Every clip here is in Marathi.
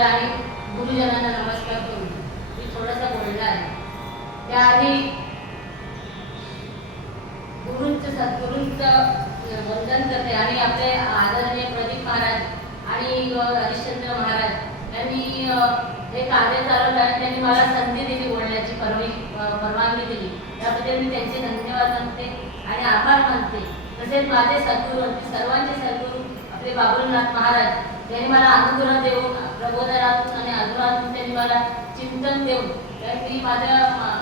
करायला आणि गुरुजनांना नमस्कार करून मी थोडासा बोलणार आहे. त्याआधी गुरूंचं सद्गुरूंचं वंदन करते आणि आपले आदरणीय प्रदीप महाराज आणि हरिश्चंद्र महाराज यांनी हे कार्य चालवलं आणि त्यांनी मला संधी दिली बोलण्याची परवी परवानगी दिली. त्याबद्दल मी त्यांचे धन्यवाद मानते आणि आभार मानते. तसेच माझे सद्गुरू सर्वांचे सद्गुरू ते बाबुलनाथ महाराज. यांनी मला अनुग्रह देऊन प्रबोधनातून आणि अनुग्रहातून त्यांनी मला चिंतन देऊन त्यांनी माझ्या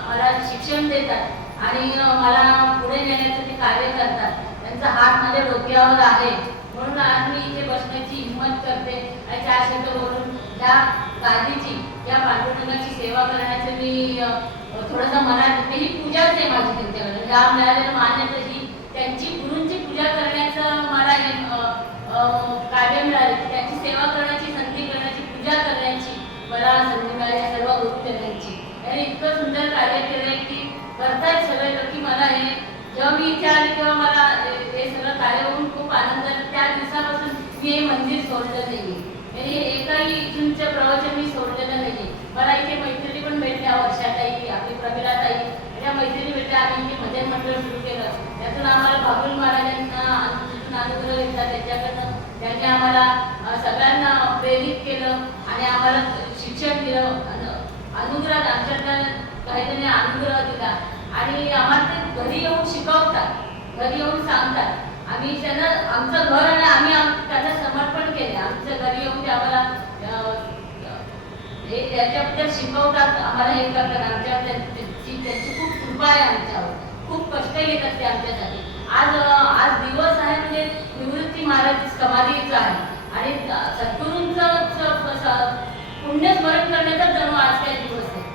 मला शिक्षण देतात आणि मला पुढे नेण्याचं ते कार्य करतात. त्यांचा हात माझ्या डोक्यावर आहे. म्हणून आज मी इथे बसण्याची हिंमत करते. आणि चार शब्द बोलून या गादीची या पांडुरंगाची सेवा करण्याचं मी थोडंसं मनात येते. ही पूजाच आहे माझी त्यांच्याकडे. ज्या मिळालेलं मान्यता ही त्यांची गुरूंची पूजा करण्याचं मला कार्य मिळाले त्यांची सेवा करण्याची संधी करण्याची पूजा करण्याची मला संधी मिळाली या सर्व करण्याची. आणि इतकं सुंदर कार्य केलंय की करतायत सगळे की मला हे जेव्हा मी इथे आले तेव्हा मला हे- सगळं कार्य बघून खूप आनंद त्या दिवसापासून मी हे मंदिर सोडलं नाही आणि एकाही इथूनच्या प्रवचन मी सोडलेलं नाही मला इथे मैत्रिणी पण भेटल्या वर्षाताई आपली प्रमिलाताई या मैत्रिणी भेटल्या आम्ही इथे भजन मंडळ सुरू केलं त्यातून आम्हाला बाबुल महाराजांना तिथून अनुग्रह घेतला त्याच्याकडनं त्यांनी आम्हाला सगळ्यांना प्रेरित केलं आणि आम्हाला शिक्षण दिलं. अनुग्रह आमच्याकडनं काहीतरी अनुग्रह दिला. आणि आम्हाला ते घरी येऊन शिकवतात घरी येऊन सांगतात. आम्ही त्यांना आमचं घर आणि आम्ही त्यांना समर्पण केले. आमच्या घरी येऊन ते आम्हाला हे त्याच्याबद्दल शिकवतात. आम्हाला हे करतात. आमच्या त्यांची त्यांची खूप कृपा आहे आमच्यावर. खूप कष्ट घेतात ते आमच्यासाठी. आज आज दिवस आहे म्हणजे महाराज समाधीचा आहे. आणि सद्गुरूंचं पुण्यस्मरण करण्याचा जन्म आज काय दिवस आहे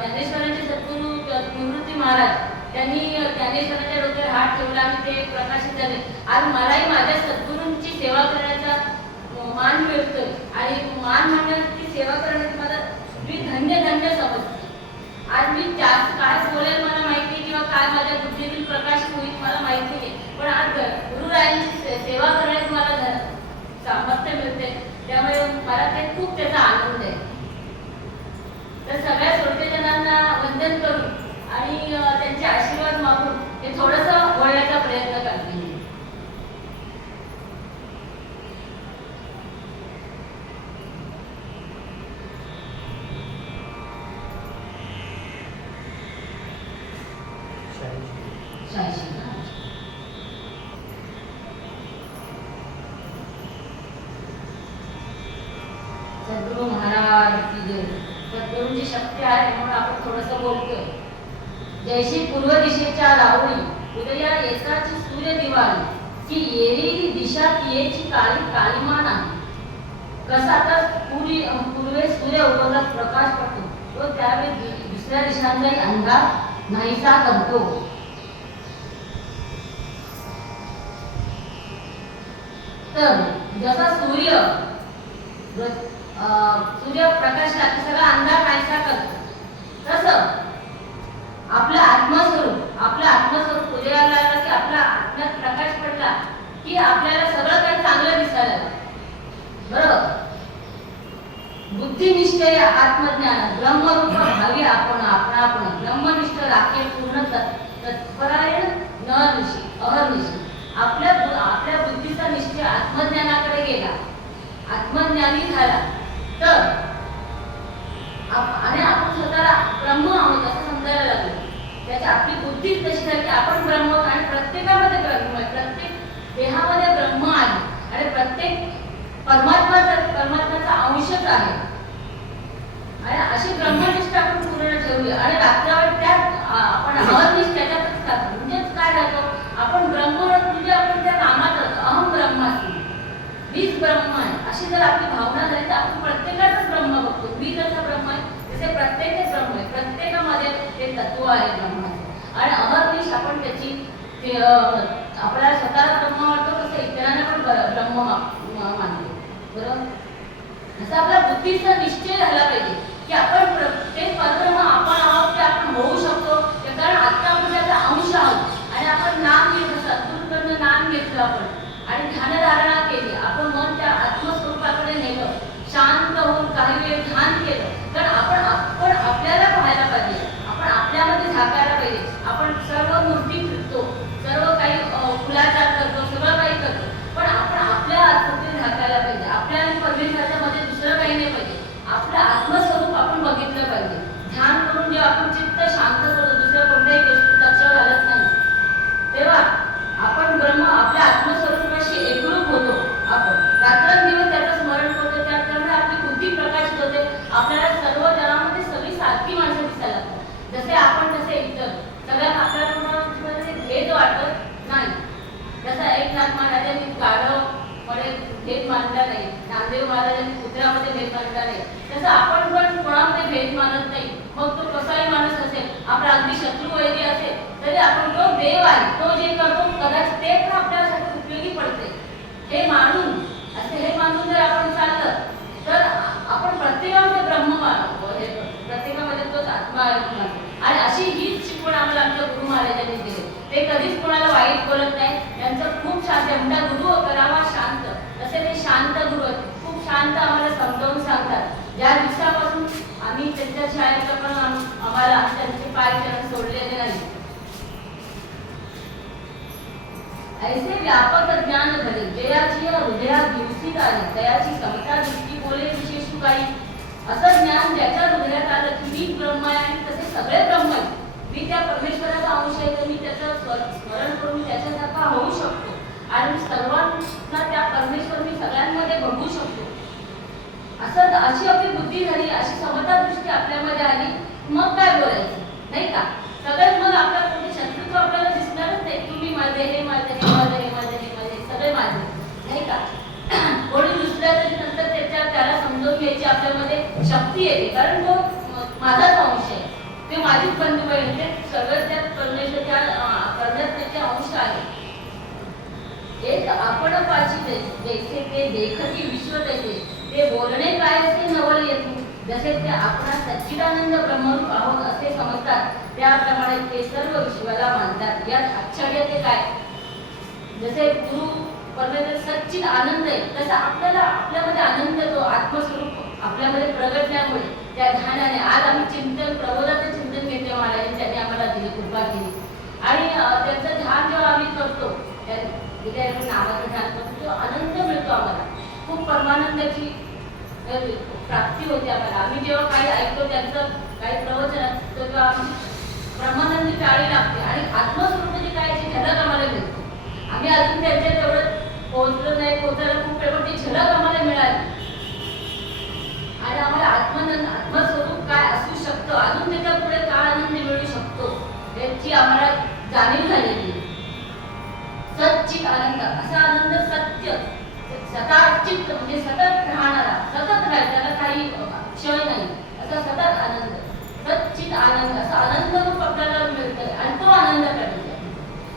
ज्ञानेश्वरांचे सद्गुरू निवृत्ती महाराज त्यांनी ज्ञानेश्वरांच्या डोक्यावर हात ठेवला आणि ते प्रकाशित झाले. आज मलाही माझ्या सद्गुरूंची सेवा करण्याचा मान मिळतोय. आणि मान म्हणण्याची सेवा करण्याचं मला मी धन्य धन्य समजते. आज मी जास्त काय बोलेल मला माहिती किंवा काय माझ्या बुद्धीतील प्रकाश होईल मला माहिती नाही पण आज गुरुरायांची से- सेवा करण्यात मला ध- सामर्थ्य मिळते त्यामुळे मला ते खूप त्याचा आनंद आहे तर सगळ्या श्रोतेजनांना वंदन करून आणि अ, त्यांचे आशीर्वाद मागून हे थोडंसं बोलण्याचा प्रयत्न करते मी. शहाऐंशी. सद्गुरू महाराज की जय. सद्गुरूंची शक्ती आहे म्हणून आपण थोडंसं बोलतोय. जैशी पूर्व दिशेच्या राहुळी उदया येसाची सूर्य दिवाळी की येरी दिशा तियेची काळी काळीमान आहे. कसा तर पुरी पूर्वे सूर्य उगवतात प्रकाश पडतो तो त्यावेळी दुसऱ्या दिशांचाही अंधार नाहीसा करतो. तर जसा सूर्य अं, सूर्य प्रकाश सगळा अंधार नाहीसा करतो तसं आपलं आत्मस्वरूप आपलं आत्मस्वरूप उदयाला की आपला आत्म्यात प्रकाश पडला की आपल्याला सगळं काही चांगलं दिसायला बरोबर? बुद्धिनिष्ठ या आत्मज्ञान ब्रह्मरूप भावी आपण आपण आपण ब्रह्मनिष्ठ राखे पूर्ण तत्परायण न ऋषी अहर्निशी आपल्या आपल्या बुद्धीचा निश्चय आत्मज्ञानाकडे गेला. आत्मज्ञानी झाला. तर आणि आपण स्वतःला ब्रह्म आहोत असं समजायला लागलो. त्याची आपली बुद्धीच तशी झाली की आपण ब्रह्म आणि प्रत्येकामध्ये ब्रह्म आहे. प्रत्येक देहामध्ये ब्रह्म आहे. आणि प्रत्येक परमात्माचा परमात्माचा अंशच आहे आणि अशी ब्रह्मनिष्ठ आपण पूर्ण ठेवली आणि रात्रावर त्यात आ- आपण अहनिष्ठ त्याच्यातच खातो म्हणजेच काय राहतो आपण ब्रह्म म्हणजे आपण त्या नामात राहतो अहम ब्रह्मास्मी मीच ब्रह्म आहे अशी जर आपली भावना झाली तर आपण प्रत्येकाचाच ब्रह्म बघतो. मी जसा ब्रह्म आहे? तसे प्रत्येकच ब्रह्म आहे. प्रत्येकामध्ये ते तत्व आहे ब्रह्माचं. आणि अहर्निश आपण त्याची आपल्याला स्वतःला ब्रह्म वाटतो तसं इतरांना पण ब्रह्म मानतो. बरोबर असं आपल्या बुद्धीचा निश्चय झाला पाहिजे की आपण प्रत्येक परब्रह्म आपण आहोत ते आपण होऊ शकतो. कारण आता आपण त्याचा अंश आहोत आणि आपण नाम घेतलं सद्गुरूकडनं नाम घेतलं आपण. आणि ध्यानधारणा केली. आपण मन त्या आत्म तर आपण आपण आपल्याला पाहायला पाहिजे. आपण आपल्यामध्ये झाकायला पाहिजे. आपण सर्व गोष्टी फिरतो. सर्व काही फुलाचार करतो सगळं काही करतो. पण आपण आपल्या आत्मते झाकायला पाहिजे. आपल्या आणि परमेश्वराच्या मध्ये दुसरं काही नाही पाहिजे. आपलं आत्मस्वरूप आपण बघितलं पाहिजे. ध्यान करून जेव्हा आपण चित्त शांत करतो दुसऱ्या कोणत्याही गोष्टी लक्ष घालत नाही. तेव्हा आपण ब्रह्म आपल्या आत्मस्वरूपाशी एकरूप होतो. आपण रात्रंदिवस त्याचं स्मरण करतो त्यामुळे आपली बुद्धी प्रकाशित होते. आपल्याला नाही आपण पण कोणामध्ये भेद मानत नाही मग तो कसाही माणूस असेल आपला अगदी शत्रू वैरी असेल तरी आपण तो देव आहे तो जे करतो कदाचित ते पण आपल्यासाठी उपयोगी पडते. हे मानून असे हे मानून जर आपण चाललं तर आपण प्रत्येकामध्ये ब्रह्म मानतो हे प्रत्येकामध्ये तोच आत्मा मानतो आणि अशी हीच शिकवण आम्हाला आमच्या गुरु महाराजांनी दिली. ते कधीच कोणाला वाईट बोलत नाही. त्यांचं खूप शांत आहे गुरु करावा शांत. तसे ते शांत गुरु आहेत. खूप शांत आम्हाला समजावून सांगतात. ज्या दिवसापासून आम्ही त्यांच्या शाळेत पण आम्हाला त्यांचे पाय चरण सोडलेले नाही. ऐसे व्यापक ज्ञान धरे जयाची हृदयात दिवसी आली तयाची समता दृष्टी बोले विशेष काही असं ज्ञान ज्याच्या हृदयात आलं की मी ब्रह्म आहे आणि तसे सगळे ब्रह्म आहे मी त्या परमेश्वराचा अंश आहे तर मी त्याचं स्मरण करून त्याच्यासारखा होऊ शकतो. आणि सर्वांना त्या परमेश्वर मी सगळ्यांमध्ये बघू शकतो असं अशी आपली बुद्धी झाली अशी समता दृष्टी आपल्यामध्ये आली मग काय बोलायचं? नाही का? सगळ्यात मग आपल्या कोणते शत्रुत्व आपल्याला दिसणारच नाही. तुम्ही माझे हे माझे हे माझे हे माझे हे माझे सगळे माझे. नाही का? कोणी दुसऱ्या तरी नंतर त्याच्या त्याला समजून घ्यायची आपल्यामध्ये शक्ती येते. कारण तो माझाच अंश आहे. ते माझीच बंधू बहीण ते सगळं त्या परमेश्वरच्या त्याचे अंश आहे. एक आपण पाची जैसे ते देखती विश्व त्याचे ते बोलणे काय ते नवल येते जसे ते आपण सच्चिदानंद ब्रह्मरूप आहोत असे समजतात त्याप्रमाणे ते सर्व विश्वाला मानतात. यात आश्चर्य ते काय? जसे गुरु परमेश्वर सच्चित आनंद आहे तसा आपल्याला आपल्यामध्ये आनंद तो आत्मस्वरूप आपल्यामध्ये प्रगटल्यामुळे त्या ध्यानाने आज आम्ही चिंतन प्रबोधाचं चिंतन घेतले महाराजांनी त्यांनी आम्हाला दिली कृपा केली. आणि त्यांचं ध्यान जेव्हा आम्ही करतो त्या नावाचं ध्यान करतो तो आनंद मिळतो आम्हाला. खूप परमानंदाची प्राप्ती होते आम्हाला. आम्ही जेव्हा काही ऐकतो त्यांचं काही प्रवचन असतं तेव्हा आम्ही ब्रह्मानंदी टाळी लागते आणि आत्मस्वरूप म्हणजे काय याची झलक आम्हाला मिळते. आम्ही अजून त्यांच्या तेवढं पोहोचलो नाही पोहोचायला खूप वेळ पण ती झलक आम्हाला मिळाली. आणि आम्हाला आत्मानंद आत्मस्वरूप काय असू शकतं? अजून त्याच्या पुढे काय आनंद मिळू शकतो? याची आम्हाला जाणीव झालेली आहे. सच्चित आनंद असा आनंद सत्य सदाचित म्हणजे सतत राहणारा. सतत राहील त्याला काही क्षय नाही. असा सतत आनंद. सचित आनंद असा आनंद रूप आपल्याला मिळतोय आणि तो आनंद करायचा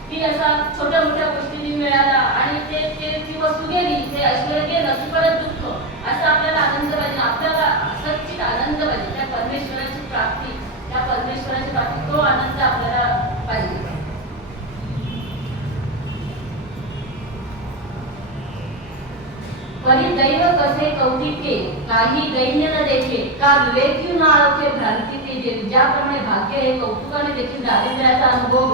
की असा छोट्या मोठ्या गोष्टींनी मिळाला आणि ते ते ती वस्तू गेली ते ऐश्वर्य गेलं की परत दुःख असा आपल्याला आनंद पाहिजे. आपल्याला सचित आनंद पाहिजे. त्या परमेश्वराची प्राप्ती त्या परमेश्वराची प्राप्ती तो आनंद आपल्याला पाहिजे परी दैव कसे कौतिके काही दैन्य न देखे का विवेकी न आळखे भ्रांती ते ज्याप्रमाणे भाग्य हे कौतुकाने देखील दारिद्र्याचा अनुभव